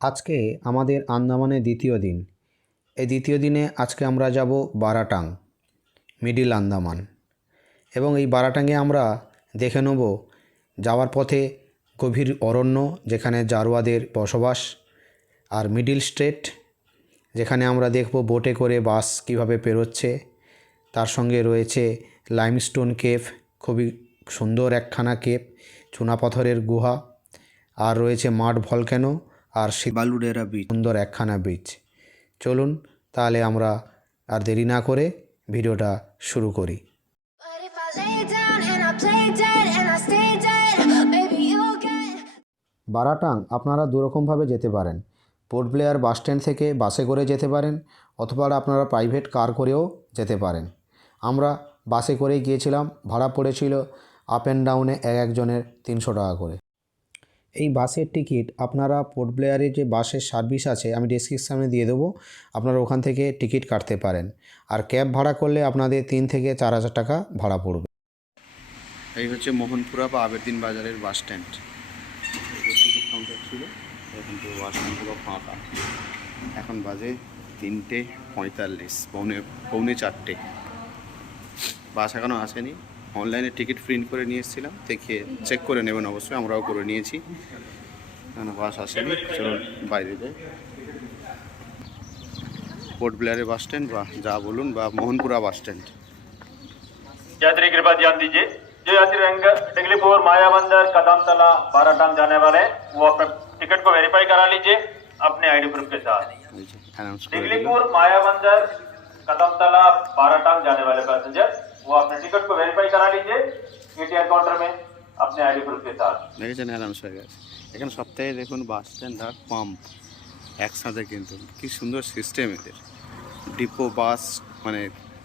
আজকে আমাদের আন্দামানে দ্বিতীয় দিন। এই দ্বিতীয় দিনে আজকে আমরা যাব বারাটাং, মিডিল আন্দামান। এবং এই বারাটাঙে আমরা দেখে নেব যাওয়ার পথে গভীর অরণ্য যেখানে জারোয়াদের বসবাস, আর মিডিল স্ট্রেট যেখানে আমরা দেখব বোটে করে বাস কীভাবে পেরোচ্ছে। তার সঙ্গে রয়েছে লাইমস্টোন কেভ, খুবই সুন্দর একখানা কেভ, চুনাপাথরের গুহা, আর রয়েছে মাড ভলক্যানো আর বালুডেরা বিচ, সুন্দর একখানা বিচ। চলুন তাহলে আমরা আর দেরি না করে ভিডিওটা শুরু করি। বারাটাং আপনারা দুরকমভাবে যেতে পারেন। পোর্ট ব্লেয়ার বাস স্ট্যান্ড থেকে বাসে করে যেতে পারেন, অথবা আপনারা প্রাইভেট কার করেও যেতে পারেন। আমরা বাসে করেই গিয়েছিলাম, ভাড়া পড়েছিল আপ অ্যান্ড ডাউনে একজনের 300 টাকা করে। এই বাসের টিকিট আপনারা পোর্ট ব্লেয়ারের যে বাসের সার্ভিস আছে আমি ডেসক্রিপশানে দিয়ে দেবো, আপনারা ওখান থেকে টিকিট কাটতে পারেন। আর ক্যাব ভাড়া করলে আপনাদের 3 থেকে 4,000 টাকা ভাড়া পড়বে। এই হচ্ছে মোহনপুরা বা আবেদিন বাজারের বাস স্ট্যান্ড। টিকিট কাউন্টার ছিল, এখন তো বাস স্ট্যান্ড পুরো ফাঁকা। এখন বাজে 3:45, পৌনে 4টে। বাস এখনও আসেনি। অনলাইনে টিকিট প্রিন্ট করে নিয়ে এসেছিলাম, দেখিয়ে চেক করে নেবেন অবশ্যই, আমরাও করে নিয়েছি। এখন বাস আসেনি, চলুন বাইরে যাই। পোর্ট ব্লেয়ারের বাস স্ট্যান্ড বা যা বলুন, বা মোহনপুরা বাস স্ট্যান্ড। यात्री कृपया ध्यान दीजिए, जो यात्री टेगलीपुर, मायाबंदर, कदमतला, बाराटांग जाने वाले वो अपने टिकट को वेरीफाई करा लीजिए अपने आईडी प्रूफ के साथ। टेगलीपुर, मायाबंदर, कदमतला, बाराटांग जाने वाले पैसेंजर वो अपने टिकट को वेरीफाई करा लीजिए एटीआर काउंटर में अपने आईडी प्रूफ के साथ। দেখেছেন অ্যানাউন্স হয়ে গেছে। এখানে সপ্তাহে দেখুন বাস স্ট্যান্ড আর পাম্প একসাথে, কিন্তু কি সুন্দর সিস্টেম এদের। ডিপো বাস মানে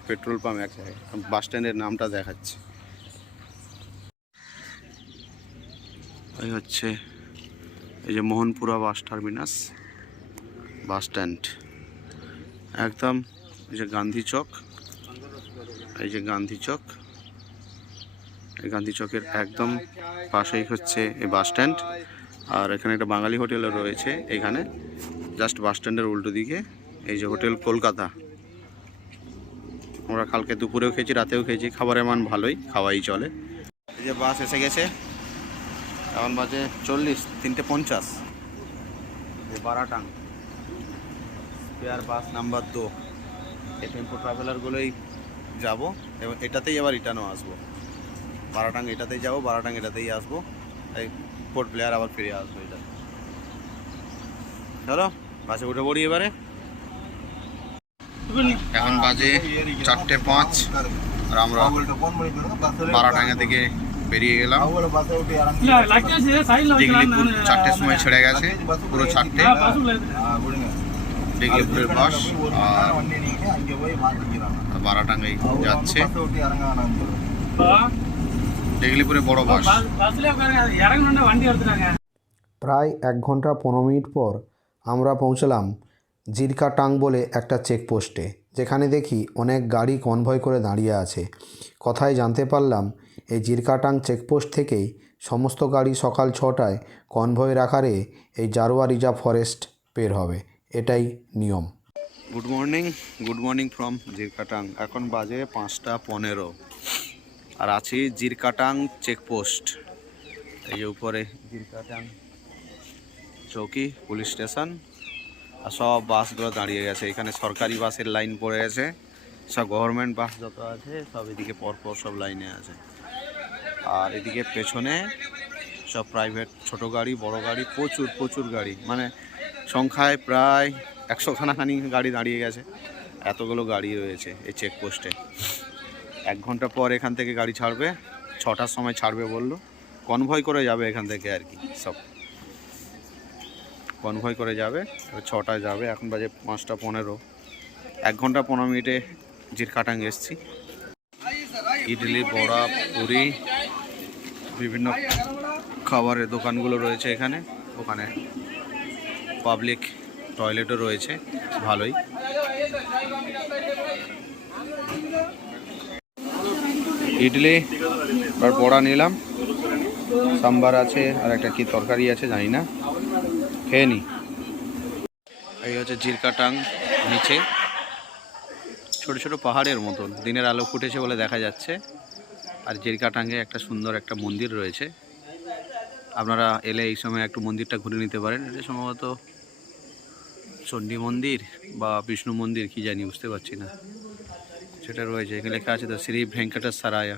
পেট্রোল পাম্প এক জায়গায়, বাস স্ট্যান্ডের নামটা দেখাচ্ছে। এই হচ্ছে এই যে Mohanpura bus terminus bus stand, একদম এই যে গান্ধী চক, এই যে গান্ধী চক, এই গান্ধী চকের একদম পাশেই হচ্ছে এই বাস স্ট্যান্ড। আর এখানে একটা বাঙালি হোটেলও রয়েছে এখানে, জাস্ট বাস স্ট্যান্ডের উল্টো দিকে। এই যে হোটেল কলকাতা, আমরা কালকে দুপুরেও খেয়েছি, রাতেও খেয়েছি, খাবারের মান ভালোই, খাওয়াই চলে। এই যে বাস এসে গেছে, এখন বাজে 40, 3:50। এই বারাটাং স্পেয়ার বাস নাম্বার 2। এই টেম্পো ট্রাভেলারগুলোই যাব এবং এটাতেই আবার রিটার্নও আসবো। বারাটাং এটাতেই যাবো, বারাটাং এটাতেই আসবো, এই পোর্ট ব্লেয়ার আবার ফিরে আসবো এটা। চলো বাসে উঠে পড়ি এবারে। এখন বাজে 4:05 আর আমরা বারাটাঙ্গা থেকে বেরিয়ে গেলাম। ডিগলিপুর 4টের সময় ছেড়ে গেছে, পুরো 4টে ডিগলিপুরের বাস, আর বারাটাঙ্গাই যাচ্ছে। ডিগলিপুরে বড় বাস। প্রায় 1 ঘন্টা 15 মিনিট পর আমরা পৌঁছলাম জিরকাটাং বলে একটা চেকপোস্টে, যেখানে দেখি অনেক গাড়ি কনভয় করে দাঁড়িয়ে আছে। কথায় জানতে পারলাম এই জিরকাটাং চেকপোস্ট থেকেই সমস্ত গাড়ি সকাল 6টায় কনভয়ের আকারে এই জারোয়া রিজার্ভ ফরেস্ট বের হবে, এটাই নিয়ম। Good morning from Jirkatang. এখন বাজে 5:15 আর আছি জিরকাটাং চেকপোস্ট। এই যে উপরে জিরকাটাং চৌকি, পুলিশ স্টেশন, আর সব বাসগুলো দাঁড়িয়ে গেছে। এখানে সরকারি বাসের লাইন পড়ে গেছে, সব গভর্নমেন্ট বাস যত আছে সব এদিকে পরপর সব লাইনে আছে। আর এদিকে পেছনে সব প্রাইভেট, ছোট গাড়ি, বড় গাড়ি, প্রচুর গাড়ি, মানে সংখ্যায় প্রায় 100 খানাখানি গাড়ি দাঁড়িয়ে গেছে। এতগুলো গাড়ি রয়েছে এই চেকপোস্টে। 1 ঘন্টা পর এখান থেকে গাড়ি ছাড়বে, 6টার সময় ছাড়বে বললো। কনভয় করে যাবে এখান থেকে আর কি, সব কনভয় করে যাবে, 6টায় যাবে। এখন বাজে 5:15, 1 ঘন্টা 15 মিনিটে জিরকাটাং এসছি। ইডলি, বড়া, পুরি, বিভিন্ন খাবারের দোকানগুলো রয়েছে এখানে। ওখানে পাবলিক টয়লেটও রয়েছে, ভালোই। ইডলি আর বড়া নিলাম, সাম্বার আছে আর একটা কি তরকারি আছে জানি না, খেয়ে নি। এই হচ্ছে জিরকাটাং নিচে ছোট ছোট পাহাড়ের মতন, দিনের আলো ফুটেছে বলে দেখা যাচ্ছে। আর জিরকাটাঙ্গে একটা সুন্দর একটা মন্দির রয়েছে, আপনারা এলে এই সময় একটু মন্দিরটা ঘুরে নিতে পারেন। এটা সম্ভবত চণ্ডী মন্দির বা বিষ্ণু মন্দির কি জানি, বুঝতে পারছি না। সেটা রয়েছে এখানে লেখা আছে তো শ্রী ভেঙ্কটেশ্বরায়া।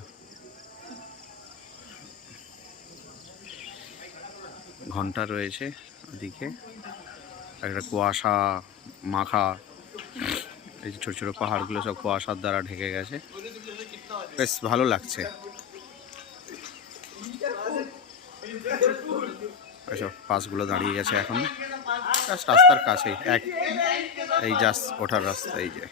ঘন্টা রয়েছে ওদিকে, একটা কুয়াশা মাখা, এই যে ছোট ছোট পাহাড়গুলো সব কুয়াশার দ্বারা ঢেকে গেছে, বেশ ভালো লাগছে। এসব বাসগুলো দাঁড়িয়ে গেছে এখন জাস্ট রাস্তার কাছেই, এই জাস্ট ওঠার রাস্তা। এই যে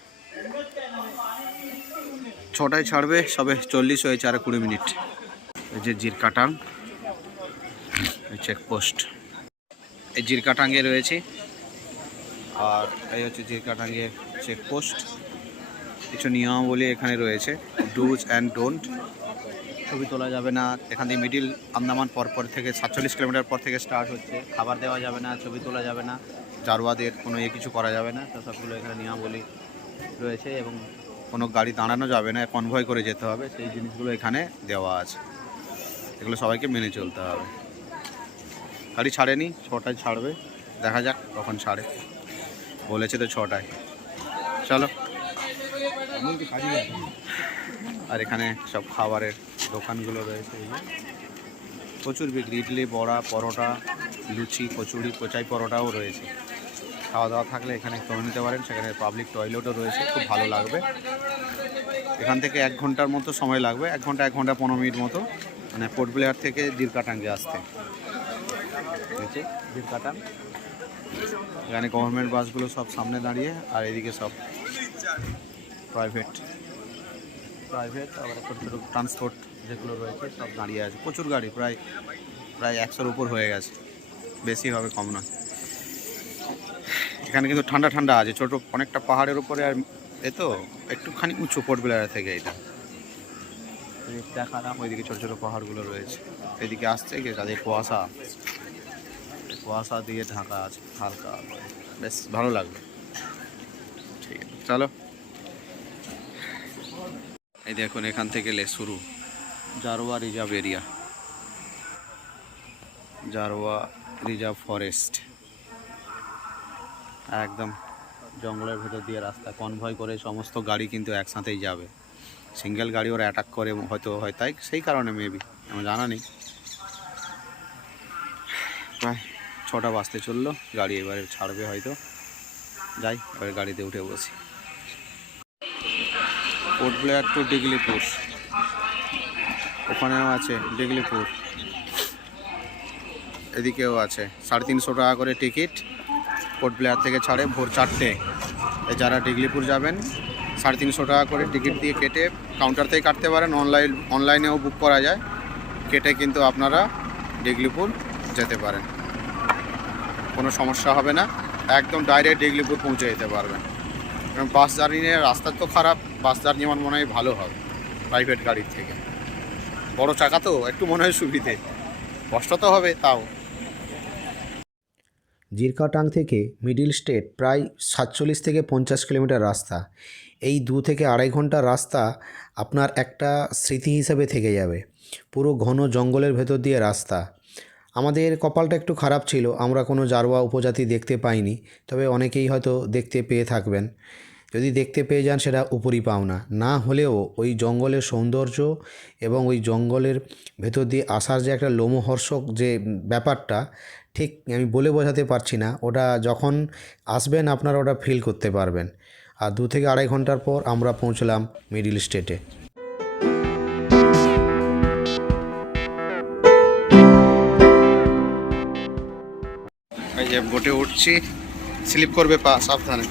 6টায় ছাড়বে, সবে 40 হয়েছে, আর 20 মিনিট। এই যে জিরকাটাং চেকপোস্ট, এই জিরকাটাঙ্গে রয়েছে। আর এই হচ্ছে জিরকাটাঙ্গের চেকপোস্ট। কিছু নিয়মাবলী এখানে রয়েছে, ডুজ অ্যান্ড ডোন্ট। ছবি তোলা যাবে না এখান থেকে, মিডিল আন্দামান পর থেকে 47 কিলোমিটার পর থেকে স্টার্ট হচ্ছে। খাবার দেওয়া যাবে না, ছবি তোলা যাবে না, জারোয়াদের কোনো কিছু করা যাবে না, তো সবগুলো এখানে নিয়মাবলী রয়েছে। এবং কোনো গাড়ি দাঁড়ানো যাবে না, কনভয় করে যেতে হবে, সেই জিনিসগুলো এখানে দেওয়া আছে। এগুলো সবাইকে মেনে চলতে হবে। গাড়ি ছাড়েনি, 6টায় ছাড়বে, দেখা যাক কখন ছাড়ে, বলেছে তো 6টায়। চলো। আর এখানে সব খাবারের দোকানগুলো রয়েছে, এই যে প্রচুর বিক্রি, ইডলি, বড়া, পরোটা, লুচি, কচুরি, কোচাই পরোটাও রয়েছে। খাওয়া দাওয়া থাকলে এখানে করে নিতে পারেন। সেখানে পাবলিক টয়লেটও রয়েছে, খুব ভালো লাগবে। এখান থেকে 1 ঘন্টার মতো সময় লাগবে, 1 ঘন্টা 15 মিনিট মতো, মানে পোর্ট ব্লেয়ার থেকে জিরকাটাঙ্গে আসতে। জিরকাটাং, এখানে গভর্নমেন্ট বাসগুলো সব সামনে দাঁড়িয়ে, আর এদিকে সব প্রাইভেট আবার ছোটো ছোটো ট্রান্সপোর্ট যেগুলো রয়েছে সব দাঁড়িয়ে আছে। প্রচুর গাড়ি, প্রায় 100-র উপর হয়ে গেছে, বেশি হবে, কম নয়। এখানে কিন্তু ঠান্ডা ঠান্ডা আছে, ছোটো অনেকটা পাহাড়ের উপরে, আর এ তো একটুখানি উঁচু পোর্ট ব্লেয়ার থেকে। এটা দেখালাম, ওইদিকে ছোটো ছোটো পাহাড়গুলো রয়েছে, এদিকে আসছে গিয়ে তাদের কুয়াশা দিয়ে ঢাকা আছে হালকা, বেশ ভালো লাগবে। ঠিক আছে, চলো। এই দেখুন এখান থেকে শুরু Jarawa reserve area, Jarawa reserve forest, একদম জঙ্গলের ভেতর দিয়ে রাস্তা, কনভয় করে সমস্ত গাড়ি কিন্তু একসাথেই যাবে। সিঙ্গেল গাড়ি ওরা অ্যাটাক করে হয়তো হয়, তাই সেই কারণে মেবি, আমার জানা নেই। প্রায় 6টা বাজতে চললো, গাড়ি এবারে ছাড়বে হয়তো। যাই, এবারে গাড়িতে উঠে বসি। পোর্ট ব্লেয়ার টু ডিগলিপুর, ওখানেও আছে ডিগলিপুর, এদিকেও আছে। 350 টাকা করে টিকিট, পোর্ট ব্লেয়ার থেকে ছাড়ে ভোর 4টে। যারা ডিগলিপুর যাবেন 350 টাকা করে টিকিট দিয়ে কেটে, কাউন্টার থেকে কাটতে পারেন, অনলাইনেও বুক করা যায়, কেটে কিন্তু আপনারা ডিগলিপুর যেতে পারেন, কোনো সমস্যা হবে না, একদম ডাইরেক্ট ডিগলিপুর পৌঁছে যেতে পারবেন। কারণ বাস জার্নি নিয়ে রাস্তা তো খারাপ, বাস জার্নি আমার মনে হয় ভালো হবে প্রাইভেট গাড়ির থেকে। বড় চাকা তো একটু মনে হয় সুবিধে, কষ্ট তো হবে তাও। জিরকাটাং থেকে মিডিল স্টেট প্রায় 47 থেকে 50 কিলোমিটার রাস্তা। এই 2 থেকে আড়াই ঘন্টার রাস্তা আপনার একটা স্মৃতি হিসেবে থেকে যাবে। পুরো ঘন জঙ্গলের ভেতর দিয়ে রাস্তা। আমাদের কপালটা একটু খারাপ ছিল, আমরা কোনো জারোয়া উপজাতি দেখতে পাইনি, তবে অনেকেই হয়তো দেখতে পেয়ে থাকবেন। যদি দেখতে পেয়ে যান সেটা উপরি পাওনা, না হলেও ওই জঙ্গলের সৌন্দর্য এবং ওই জঙ্গলের ভেতর দিয়ে আসার যে একটা লোমহর্ষক যে ব্যাপারটা, ঠিক আমি বলে বোঝাতে পারছি না, ওটা যখন আসবেন আপনারা ওটা ফিল করতে পারবেন। আর 2 থেকে আড়াই ঘন্টার পর আমরা পৌঁছলাম মিডিল স্টেটে। এই যে বোটে উঠছি, স্লিপ করবে পা, সাবধানে।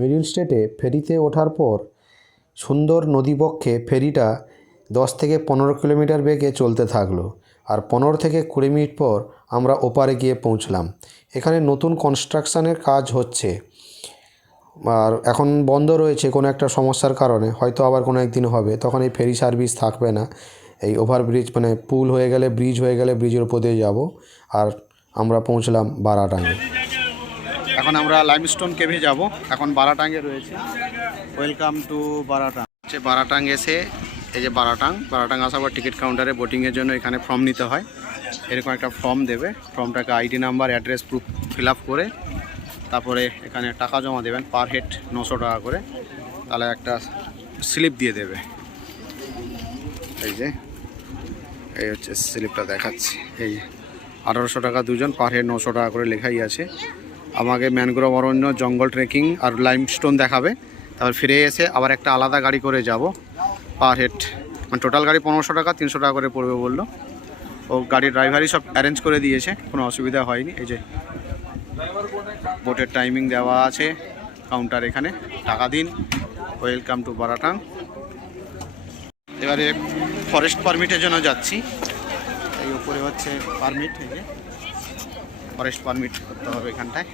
মিডিল স্টেটে ফেরিতে ওঠার পর সুন্দর নদীবক্ষে ফেরিটা 10 থেকে 15 কিলোমিটার বেগে চলতে থাকলো, আর 15 থেকে 20 মিনিট পর আমরা ওপারে গিয়ে পৌঁছলাম। এখানে নতুন কনস্ট্রাকশানের কাজ হচ্ছে, আর এখন বন্ধ রয়েছে কোনো একটা সমস্যার কারণে, হয়তো আবার কোনো একদিন হবে, তখন এই ফেরি সার্ভিস থাকবে না। এই ওভারব্রিজ মানে পুল হয়ে গেলে, ব্রিজ হয়ে গেলে ব্রিজের উপর দিয়ে যাবো। আর আমরা পৌঁছলাম বারাটাঙে। এখন আমরা লাইমস্টোন কেভে যাব। এখন বারাটাঙে রয়েছে। Welcome to Baratang. হচ্ছে বারাটাং এসে এই যে বারাটাং আসার পর টিকিট কাউন্টারে বোটিংয়ের জন্য এখানে ফর্ম নিতে হয়। এরকম একটা ফর্ম দেবে, ফর্মটাকে ID number, address proof fill up করে তারপরে এখানে টাকা জমা দেবেন, পার হেড 900 টাকা করে। তাহলে একটা স্লিপ দিয়ে দেবে। এই যে এই হচ্ছে স্লিপটা দেখাচ্ছি। এই 1800 টাকা দুজন, পার হেড 900 টাকা করে লেখাই আছে। আমাকে ম্যানগ্রোভ অরণ্য, জঙ্গল ট্রেকিং আর লাইমস্টোন দেখাবে। তারপর ফিরে এসে আবার একটা আলাদা গাড়ি করে যাব, পার হেড মানে টোটাল গাড়ি 1500 টাকা, 300 টাকা করে পড়বে বললো। ও গাড়ির ড্রাইভারই সব অ্যারেঞ্জ করে দিয়েছে, কোনো অসুবিধা হয়নি। এই যে বোটের টাইমিং দেওয়া আছে, কাউন্টার এখানে, টাকা দিন। Welcome to Baratang. এবারে ফরেস্ট পারমিটের জন্য যাচ্ছি। এই উপরে হচ্ছে পারমিট, এই যে ফরেস্ট পারমিট করতে হবে এখানটায়।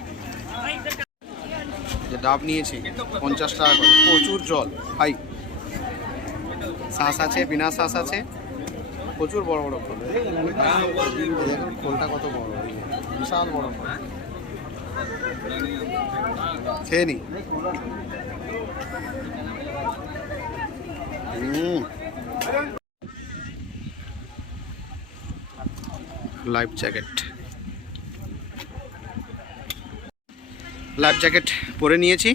যে ডাব নিয়েছি 50 টাকা করে, প্রচুর জল ভাই, শ্বাস আছে, বিনা শ্বাস আছে, প্রচুর বড় বড় ফল। দেখুন খোলটা কত বড়, বিশাল বড় ফল। খেয়ে নি। লাইফ জ্যাকেট পরে নিয়েছি।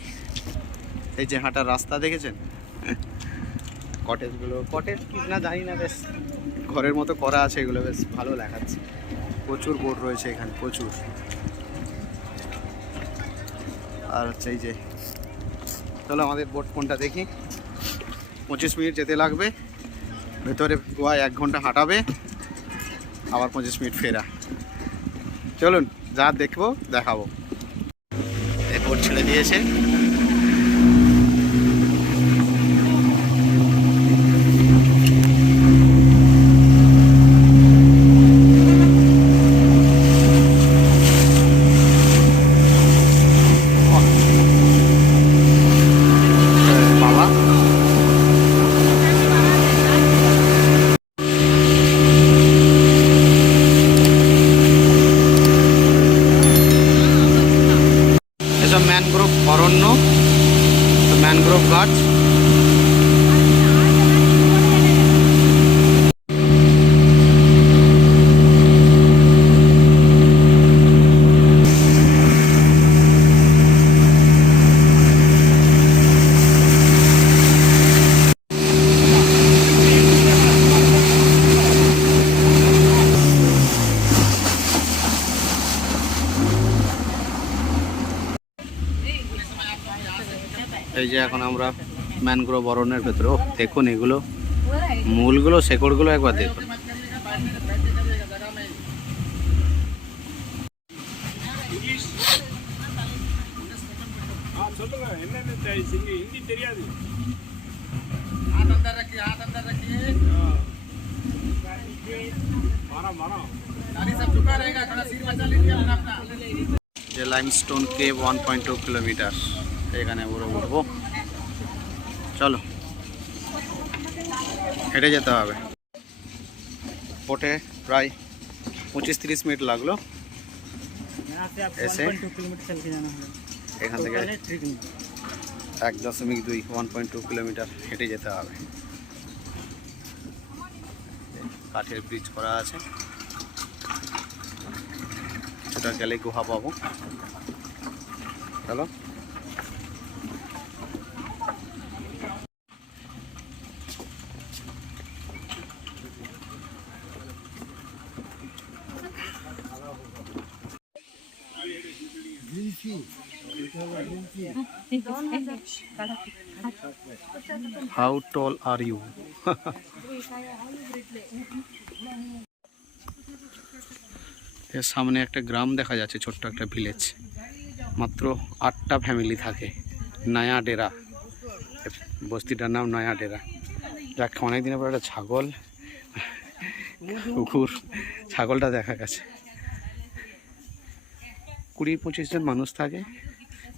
এই যে হাঁটার রাস্তা দেখেছেন, কটেজ কি না জানি না, বেশ ঘরের মতো করা আছে, এগুলো বেশ ভালো দেখাচ্ছে। প্রচুর বোট রয়েছে এখানে, প্রচুর। আর হচ্ছে এই যে, চলো আমাদের বোট কোনটা দেখি। 25 মিনিট যেতে লাগবে, ভেতরে 1 ঘন্টা হাঁটাবে, আবার 25 মিনিট ফেরা। চলুন যা দেখবো দেখাবো। এই বোট ছেড়ে দিয়েছে। এসব ম্যানগ্রোভ অরণ্য, ম্যানগ্রোভ গাছ। এই যে এখন আমরা ম্যানগ্রোভ অরণ্যের ভেতরে। দেখুন এগুলো মূলগুলো, শেকড়গুলো একবার দেখুন। যে লাইমস্টোন কেভ 1.2 কিলোমিটার, এখানে উঠবো। চলো হেঁটে যেতে হবে। বোটে প্রায় 25-30 মিনিট লাগলো এসে। এখান থেকে 1.2 1.2 কিলোমিটার হেঁটে যেতে হবে। কাঠের ব্রিজ করা আছে, কিছুটা গেলে গুহা পাবো। চলো How tall are you? এর সামনে একটা গ্রাম দেখা যাচ্ছে, ছোট্ট একটা ভিলেজ, মাত্র 8টা ফ্যামিলি থাকে। নয়া ডেরা, বস্তিটার নাম নয়া ডেরা। যাক, অনেকদিনের পর একটা ছাগল, কুকুর, ছাগলটা দেখা গেছে। 20-25 জন মানুষ থাকে।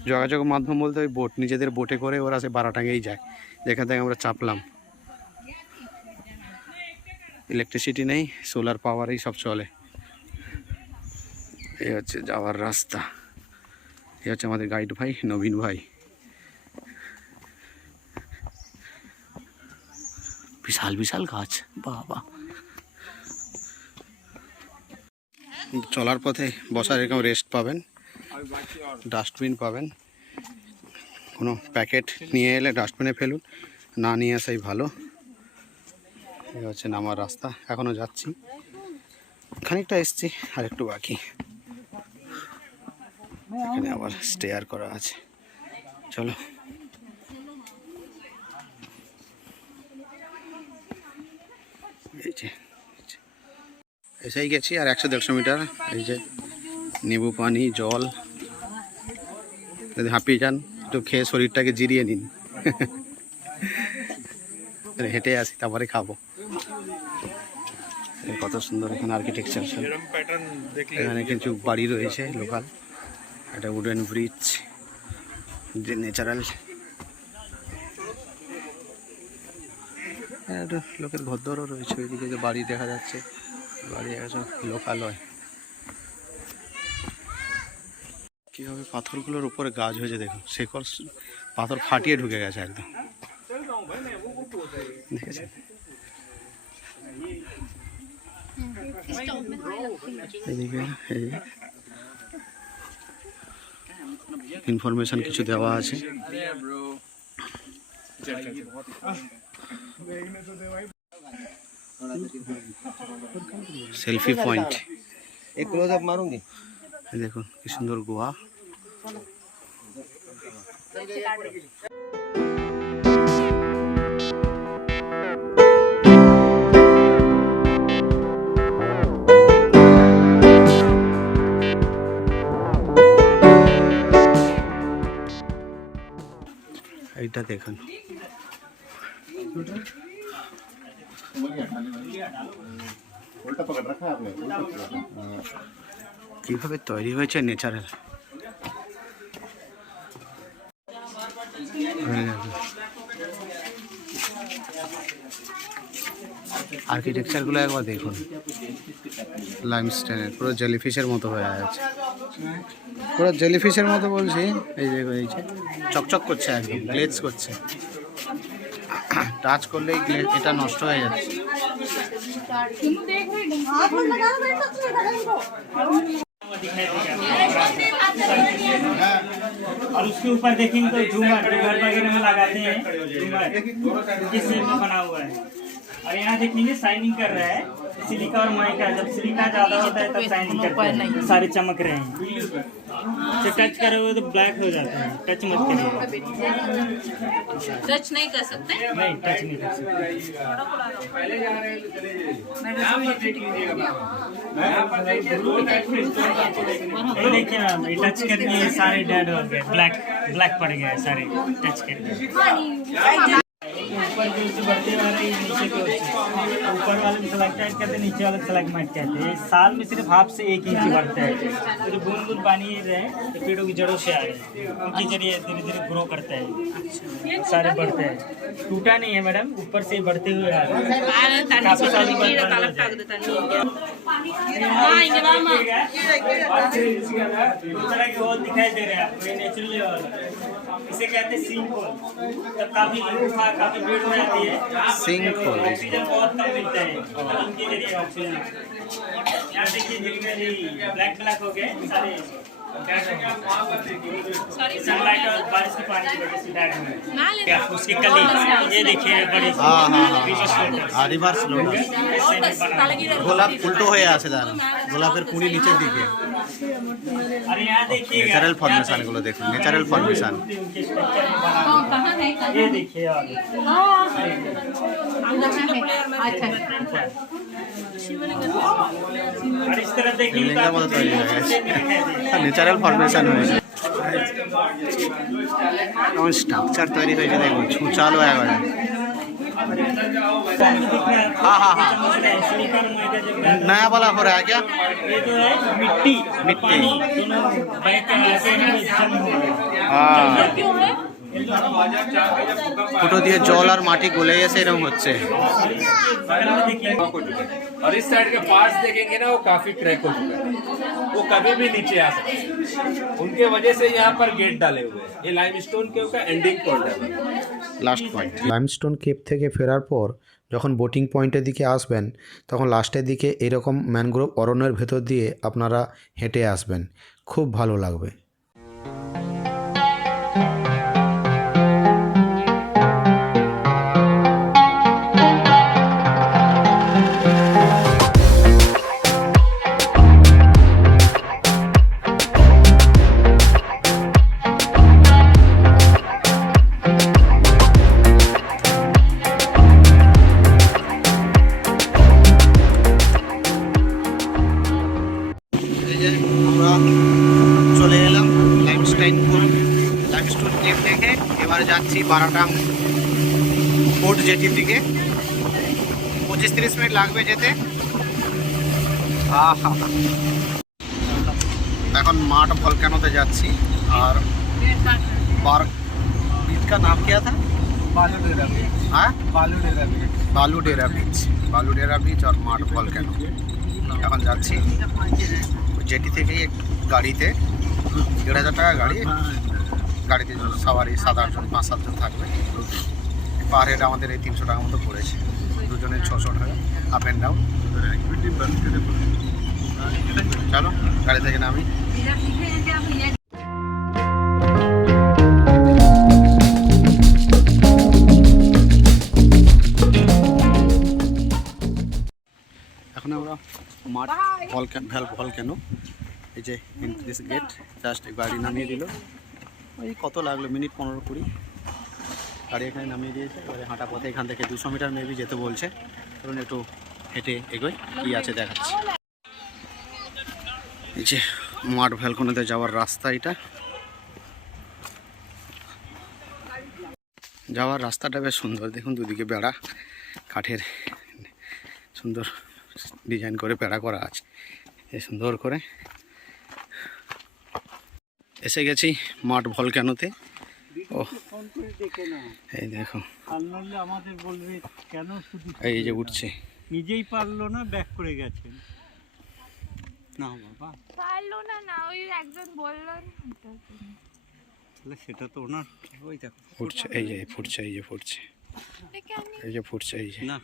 যোগাযোগ মাধ্যম বলতে ওই বোট, নিজেদের বোটে করে ওরা সে বারাটাঙ্গেই যায়, যেখান থেকে আমরা চাপলাম। ইলেকট্রিসিটি নেই, সোলার পাওয়ারেই সব চলে। এই হচ্ছে যাওয়ার রাস্তা। এই হচ্ছে আমাদের গাইড ভাই নবীন ভাই। বিশাল বিশাল গাছ, বাবা। চলার পথে বসার এরকম রেস্ট পাবেন, ডাস্টবিন পাবেন। কোনো প্যাকেট নিয়ে এলে ডাস্টবিনে ফেলুন, না নিয়ে আসাই ভালো। এই হচ্ছে নামার রাস্তা, এখনও যাচ্ছি, খানিকটা এসছি আর একটু বাকি। এখানে আবার স্টেয়ার করা আছে, চলো। এই যে এসেই গেছি, আর 100-150 মিটার। এই যে নেবু পানি, জল, যদি হাঁপিয়ে যান একটু খেয়ে শরীরটাকে জিরিয়ে নিন। হেঁটে আসি, তারপরে খাবো। কত সুন্দর এখানে আর্কিটেকচার, এখানে কিছু বাড়ি রয়েছে লোকাল, একটা উডেন ব্রিজ, যে ন্যাচারাল। একটা লোকের ঘরদরও রয়েছে, ওইদিকে যে বাড়ি দেখা যাচ্ছে, বাড়ি একজন লোকালয়। কীভাবে পাথরগুলোর উপরে গাছ হয়েছে দেখুন, শেকড় পাথর ফাটিয়ে ঢুকে গেছে একদম, দেখেছেন? এদিকে এই ইনফরমেশন কিছু দেওয়া আছে। সেলফি পয়েন্ট, দেখুন কি সুন্দর গোয়া। এইটা দেখুন, কিভাবে তৈরি হয়েছে ন্যাচারাল। আর্কিটেকচারগুলো একবার দেখুন, লাইমস্টোনের, পুরো জেলিফিশের মতো হয়ে আছে, পুরো জেলিফিশের মতো বলছি। এই দেখো, এই যে চকচক করছে, একদম গ্লেজ করছে, টাচ করলেই এটা নষ্ট হয়ে যাচ্ছে। और उसके ऊपर देखेंगे तो झूमर जो घर वगैरह में लगाते हैं, झूमर किस शेप में बना हुआ है। और यहाँ देखेंगे शाइनिंग कर रहा है, सिलिका और माइका। जब सिलिका ज्यादा होता है तब शाइनिंग करता है, सारे चमक रहे हैं। तो टच करोगे तो ब्लैक हो जाता है, टच मत करिए। टच नहीं कर सकते? नहीं, टच नहीं कर सकते। ये देखिए ना, ये टच करके सारे डेड हो गए, ब्लैक ब्लैक पड़ गए सारे टच करके। ऊपर जो से बढ़ते वाले ये नीचे के होते हैं, ऊपर वाले में स्टैलेक्टाइट कहते हैं, नीचे वाले स्टैलेग्माइट कहते हैं। ये साल में सिर्फ हाफ से 1 इंच बढ़ता है। तो जो बूंद बूंद पानी रहे तो पेड़ों की जड़ों से आ रहे हैं, उनके जरिए धीरे धीरे ग्रो करता है, सारे बढ़ते हैं। टूटा नहीं है मैडम, ऊपर से बढ़ते हुए आ रहे हैं। काफी सारी बार दो तरह के होल दिखाई दे रहे हैं आपको, ये नेचुरली होल, इसे कहते हैं सिंक होल। जब काफी काफी भीड़ हो जाती है, सिंक होल, ऑक्सीजन बहुत कम मिलता है, उनके जरिए ऑक्सीजन। यहाँ देखिए जिनके ब्लैक ब्लैक हो गए सारे, सनलाइट और बारिश के पानी की वजह से डेड हो गए। उसकी कली ये देखिए बड़ी, রিভার্স লোটাস, গোলাপ উল্টো হয়ে আছে, দাঁড়ান, গোলাপের কুঁড়ি নিচের দিকে। और यहाँ देखिए ন্যাচারাল ফর্মেশন গুলো দেখুন, ন্যাচারাল ফর্মেশন। ये देखिए, और इस तरफ देखिए বিল্ডিংয়ের মতো তৈরি হয়ে গেছে, ন্যাচারাল ফর্মেশন হয়েছে। এমন স্ট্রাকচার তৈরি হয়েছে দেখুন, ছুঁচালো একবারে। हाँ हाँ हाँ स्लीपर मैदा जो है, नया वाला हो रहा है क्या? ये जो है मिट्टी मिट्टी। पानी दोनों बैठ के ऐसे ही जम हो गए। हाँ ফুটো দিয়ে জল আর মাটি গলে গেছে এরকম হচ্ছে। बगल में देखिए और इस साइड के पार्ट्स देखेंगे ना, वो काफी क्रैक हो चुका है, वो कभी भी नीचे आ सकते हैं। उनके वजह से यहाँ पर गेट डाले हुए हैं। ये लाइमस्टोन केव का एंडिंग पॉइंट है। লাস্ট পয়েন্ট লাইমস্টোন কেভ থেকে ফেরার পর যখন বোটিং পয়েন্টের দিকে আসবেন তখন লাস্টের দিকে এরকম ম্যানগ্রোভ অরণ্যের ভেতর দিয়ে আপনারা হেঁটে আসবেন, খুব ভালো লাগবে। এই যে আমরা চলে এলাম লাইমস্টোন কেভ থেকে। এবার যাচ্ছি বারাটাং পোর্ট জেটির দিকে। 25-30 মিনিট লাগবে যেতে। আহা, এখন মাঠ ভলকানোতে যাচ্ছি। আর बार बीच का नाम क्या था? हाँ বালুডেরা बीच और মাঠ ভলকানো। এখন যাচ্ছি জেটি থেকে গাড়িতে 1,500 টাকা গাড়িতে সবারই 7-8 জন 5-7 জন থাকবে। পার হেড আমাদের এই 300 টাকা মতো পড়েছে, দুজনের 600 টাকা আপ অ্যান্ড ডাউন। চলো গাড়ি থেকে নামি। এখন আমরা মাঠ ভলকানো, এই যে এন্ট্রিস গেট, জাস্ট গাড়ি নামিয়ে দিল। ওই কত লাগলো, মিনিট 15-20 গাড়ি এখানে নামিয়ে দিয়েছে। এবারে হাঁটা পথে এখান থেকে 200 মিটার মেবি যেতে বলছে। ধরুন একটু হেঁটে এগোই, কী আছে দেখাচ্ছি। এই যে মাঠ ভ্যালকনিতে যাওয়ার রাস্তা, এটা যাওয়ার রাস্তাটা বেশ সুন্দর। দেখুন দুদিকে বেড়া, কাঠের সুন্দর ডিজাইন করে বেড়া করা আছে, এই সুন্দর করে। এসে গেছি মাঠ ভলকানোতে। ও এই দেখো, আমাদের বলবে কেন শুধু এই যে উঠছে। নিজেই পারলো না, ব্যাক করে গেছেন। না বাবা পারলো না, না ওই একজন বললো তাহলে সেটা তো ওনার, ওই দেখো ফুটছে, এই যে ফুটছে, এই যে ফুটছে, এই যে ফুটছে, এই যে। না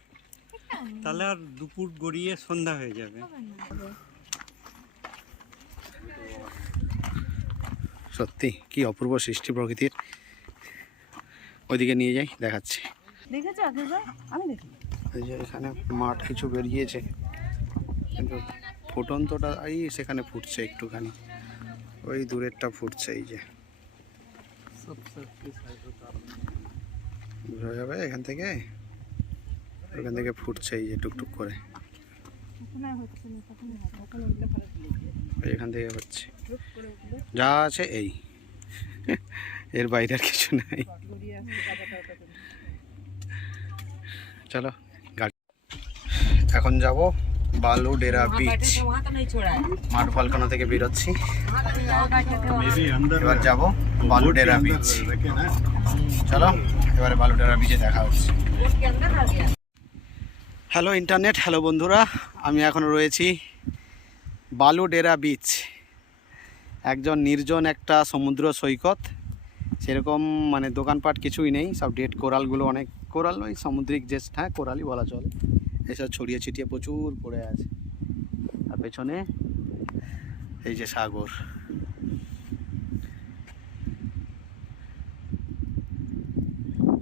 তাহলে আর দুপুর গড়িয়ে সন্ধ্যা হয়ে যাবে। সত্যি কি অপূর্ব সৃষ্টি প্রকৃতির। ওইদিকে নিয়ে যাই, দেখাচ্ছি। দেখেছো আমি দেখি। এই যে এখানে মাঠ কিছু বেরিয়েছে, কিন্তু ফুটন্তটা এই সেখানে ফুটছে একটুখানি, ওই দূরেরটা ফুটছে। এই যে বোঝা যাবে এখান থেকে, ওখান থেকে ফুটছে এই যে টুকটুক করে, এখান থেকে হচ্ছে। যা আছে এই, এর বাইরে আর কিছু নাই। চলো গাড়ি, এখন যাব বালুডেরা বিচ। মাঠ ভলকানো থেকে বেরোচ্ছি, এবার যাব বালুডেরা বিচ। চলো এবারে বালুডেরা বিচে দেখা হচ্ছে। হ্যালো ইন্টারনেট, হ্যালো বন্ধুরা, আমি এখন রয়েছি বালুডেরা বিচ। একজন নির্জন একটা সমুদ্র সৈকত, সেরকম মানে দোকানপাট কিছুই নেই, সব ডেড কোরালগুলো, অনেক কোরাল, ওই সামুদ্রিক যে, হ্যাঁ কোরালই বলা চলে, এসব ছড়িয়ে ছিটিয়ে প্রচুর পড়ে আছে। আর পেছনে এই যে সাগর।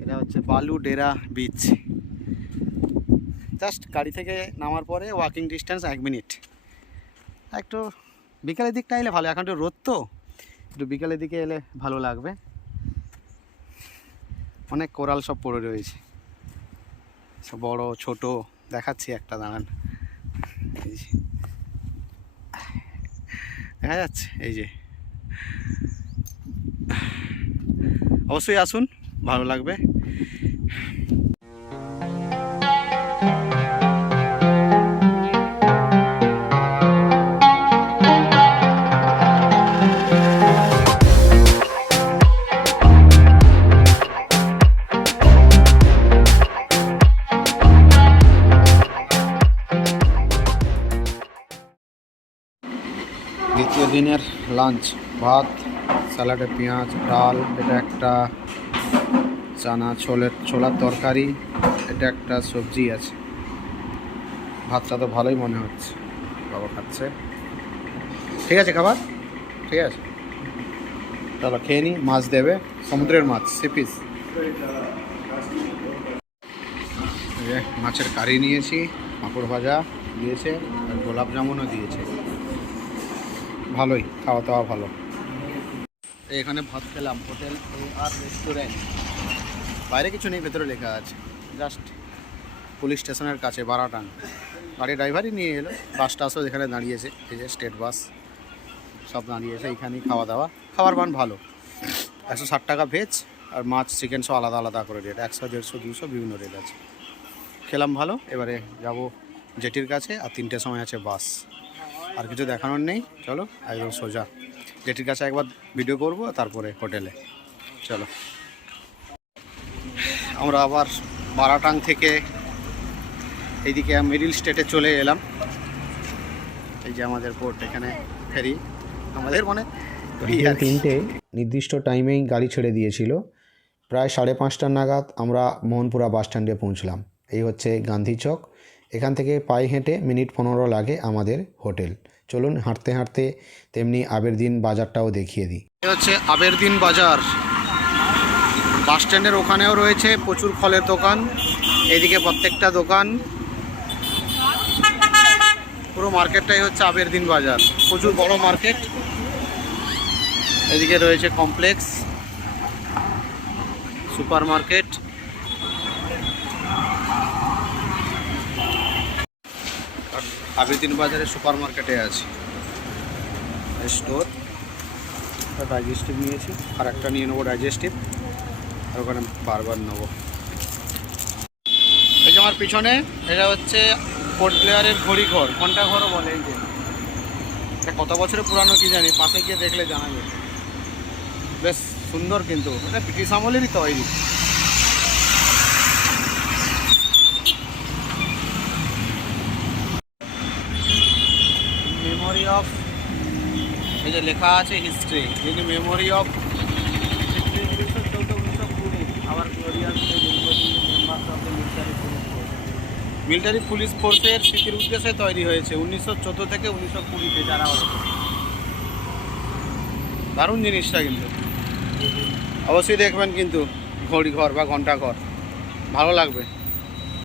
এটা হচ্ছে বালুডেরা বিচ। জাস্ট গাড়ি থেকে নামার পরে ওয়াকিং ডিস্টেন্স 1 মিনিট। একটু বিকালের দিকটা এলে ভালো, এখন একটু রোদ তো, একটু বিকালের দিকে এলে ভালো লাগবে। অনেক কোরাল সব পড়ে রয়েছে, সব বড় ছোট, দেখাচ্ছি একটা, দাঁড়ান। এই যে দেখা যাচ্ছে, এই যে অবশ্যই আসুন, ভালো লাগবে। দ্বিতীয় দিনের লাঞ্চ, ভাত, স্যালাডে পেঁয়াজ, ডাল, এটা একটা ছোলার তরকারি, এটা একটা সবজি আছে। ভাতটা তো ভালোই মনে হচ্ছে, বাবা খাচ্ছে। ঠিক আছে খাবার, ঠিক আছে, চলো খেয়ে নিই। মাছ দেবে, সমুদ্রের মাছ, সিপিস। মাছের কারি নিয়েছি, পাঁপড় ভাজা দিয়েছে, আর গোলাপ জামুনও দিয়েছে। ভালোই, খাওয়া দাওয়া ভালো। এখানে ভাত খেলাম, হোটেল আর রেস্টুরেন্ট। বাইরে কিছু নেই, ভেতরে লেখা আছে। জাস্ট পুলিশ স্টেশনের কাছে, বারাটাং। গাড়ি ড্রাইভারই নিয়ে এলো। বাস টাসও এখানে দাঁড়িয়েছে, এই যে স্টেট বাস সব দাঁড়িয়েছে। এইখানেই খাওয়া দাওয়া, খাবার মান ভালো। 160 টাকা ভেজ, আর মাছ চিকেন সব আলাদা আলাদা করে রেট। 100, 150, 200 বিভিন্ন রেট আছে। খেলাম ভালো। এবারে যাব জেটির কাছে, আর 3টের সময় আছে বাস। আর কিছু দেখানোর নেই, চলো একদম সোজা জেটির কাছে একবার ভিডিও করব, তারপরে হোটেলে। চলো, আমরা আবার বারাটাং থেকে এইদিকে মিডিল স্টেটে চলে এলাম। এই যে আমাদের পোর্ট, এখানে ফেরি আমাদের মানে 3টে নির্দিষ্ট টাইমেই গাড়ি ছেড়ে দিয়েছিল। প্রায় 5:30 নাগাদ আমরা মোহনপুরা বাস স্ট্যান্ডে পৌঁছলাম। এই হচ্ছে গান্ধী চক। এখান থেকে পায়ে হেঁটে মিনিট 15 লাগে আমাদের হোটেল। চলুন হাঁটতে হাঁটতে তেমনি আবেরদিন বাজারটাও দেখিয়ে দিই। এই হচ্ছে আবেরদিন বাজার। বাস স্ট্যান্ডের ওখানেও রয়েছে প্রচুর ফলের দোকান, এইদিকে প্রত্যেকটা দোকান। পুরো মার্কেটটাই হচ্ছে আবেরদিন বাজার, প্রচুর বড় মার্কেট। এদিকে রয়েছে কমপ্লেক্স, সুপার মার্কেট। আবেরদিন বাজারে সুপার মার্কেটে আছে স্টোর। ডাইজেস্টিভ নিয়েছি, আর একটা নিয়ে নেবো ডাইজেস্টিভ, আর ওখানে বারবার নেবো। এই যে আমার পিছনে, এটা হচ্ছে পোর্ট ব্লেয়ারের ঘড়িঘর, ঘন্টা ঘরও বলে। এই যে এটা কত বছরের পুরানো কি জানি, পাশে গিয়ে দেখলে জানা যাবে। বেশ সুন্দর, কিন্তু এটা ব্রিটিশ আমলেরই তৈরি। মেমোরি অফ, এই যে লেখা আছে history, in memory of 1914-1920 our glorious military police ফোর্সের স্মৃতির উদ্দেশ্যে তৈরি হয়েছে 1914 থেকে 1920-তে যারা হয়েছে। দারুণ জিনিসটা, কিন্তু অবশ্যই দেখবেন কিন্তু ঘড়িঘর বা ঘন্টাঘর, ভালো লাগবে।